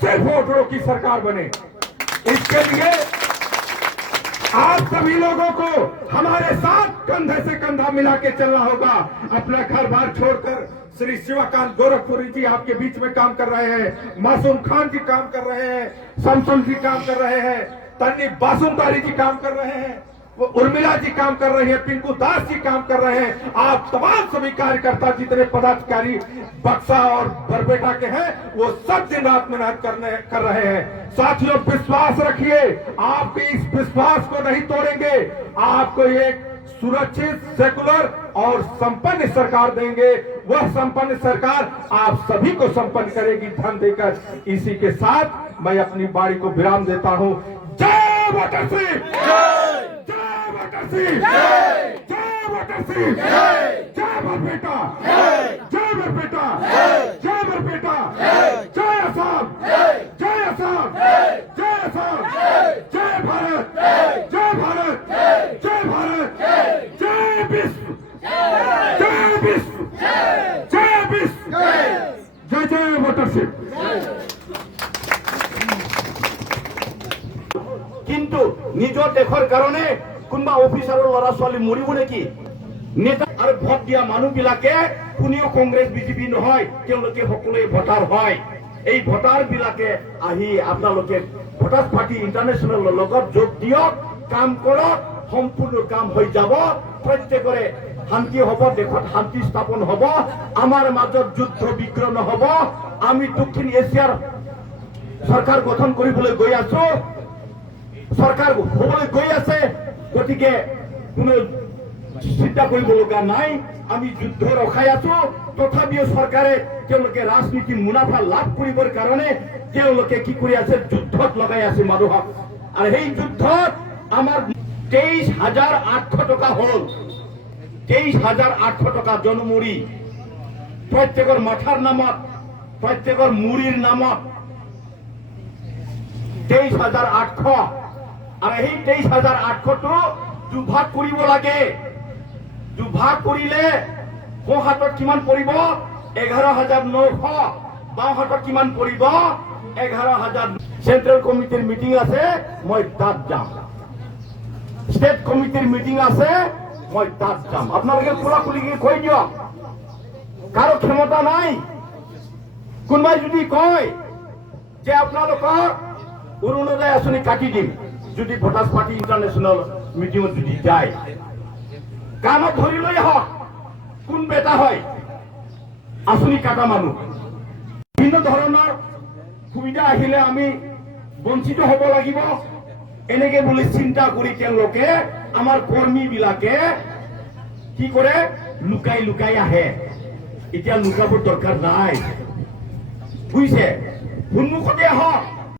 सिर्फ वोटरों की सरकार बने। इसके लिए आप सभी लोगों को हमारे साथ कंधे से कंधा मिला के चलना होगा। अपना घर बार छोड़कर श्री शिवकांत गोरखपुरी जी आपके बीच में काम कर रहे हैं, मासूम खान जी काम कर रहे हैं, शमसुल जी काम कर रहे हैं, तन्नी बासुमतारी जी काम कर रहे हैं, वो उर्मिला जी काम कर रहे हैं, पिंकू दास जी काम कर रहे हैं। आप तमाम सभी कार्यकर्ता जितने पदाधिकारी बक्सा और बरबेटा के हैं वो सब दिन रात मेहनत कर रहे हैं। साथियों, विश्वास रखिए, आपके इस विश्वास को नहीं तोड़ेंगे। आपको एक सुरक्षित, सेकुलर और संपन्न सरकार देंगे। वह संपन्न सरकार आप सभी को संपन्न करेगी धन देकर। इसी के साथ मैं अपनी बारी को विराम देता हूं। जय वोटर सिंह, जय वोटर सिंह, जय वोटर सिंह, जय बरबेटा, जय बरबेटा, जय बरबेटा, जय असम, जय असम, जय असम, जय भारत, जय भारत, जय भारत, जय विश्व, जय विश्व, जय विश्व, जय जय वोटर सिंह। কিন্তু নিজৰ দেশৰ কাৰণে কোনোবা অফিচাৰৰ ল'ৰা ছোৱালী মৰিব নেকি? নেতা আৰু ভোট দিয়া মানুহবিলাকে কোনেও কংগ্ৰেছ বিজেপি নহয়, তেওঁলোকে সকলোৱে ভোটাৰ হয়। এই ভোটাৰ বিলাকে আহি আপোনালোকে ভোটাৰ পাৰ্টি ইণ্টাৰনেশ্যনেলৰ লগত যোগ দিয়ক, কাম কৰক, সম্পূৰ্ণ কাম হৈ যাব। প্ৰত্যেকৰে শান্তি হ'ব, দেশত শান্তি স্থাপন হ'ব, আমাৰ মাজত যুদ্ধ বিগ্ৰহ নহ'ব। আমি দক্ষিণ এছিয়াৰ চৰকাৰ গঠন কৰিবলৈ গৈ আছো, চৰকাৰ হবলৈ গৈ আছে। গতিকে কোনো চিন্তা কৰিব লগা নাই। আমি যুদ্ধ ৰখাই আছো, তথাপিও চৰকাৰে তেওঁলোকে ৰাজনীতি মুনাফা লাভ কৰিবৰ কাৰণে তেওঁলোকে কি কৰি আছে, যুদ্ধত লগাই আছে মানুহক। আৰু সেই যুদ্ধত আমাৰ 23,800 টকা হ'ল, 23,800 টকা জনমুৰি, প্ৰত্যেকৰ মাথাৰ নামত, প্ৰত্যেকৰ মুড়িৰ নামত 23,800। আৰু সেই 23,800টো দুভাগ কৰিব লাগে। দুভাগ কৰিলে সোঁ হাতত কিমান পৰিব? 11,900। বাওঁ হাতত কিমান পৰিব? 11,000। চেন্ট্ৰেল কমিটিৰ মিটিং আছে, মই তাত যাম। ষ্টেট কমিটিৰ মিটিং আছে, মই তাত যাম। আপোনালোকে খোলা খুলিকে কৈ দিয়ক, কাৰো ক্ষমতা নাই। কোনোবাই যদি কয় যে আপোনালোকৰ অৰুণোদয় আঁচনি কাটি দিম, যদি ভোটাৰ পাৰ্টি ইণ্টাৰনেশ্যনেল মিটিঙত যদি যায়, কাণত ধৰি লৈ আহক কোন বেটা হয় আঁচনি কাটা মানুহ। বিভিন্ন ধৰণৰ সুবিধা আহিলে আমি বঞ্চিত হ'ব লাগিব, এনেকে বুলি চিন্তা কৰি তেওঁলোকে আমাৰ কৰ্মীবিলাকে কি কৰে, লুকাই লুকাই আহে। এতিয়া লুকাবৰ দৰকাৰ নাই, বুজিছে? সন্মুখতে আহক।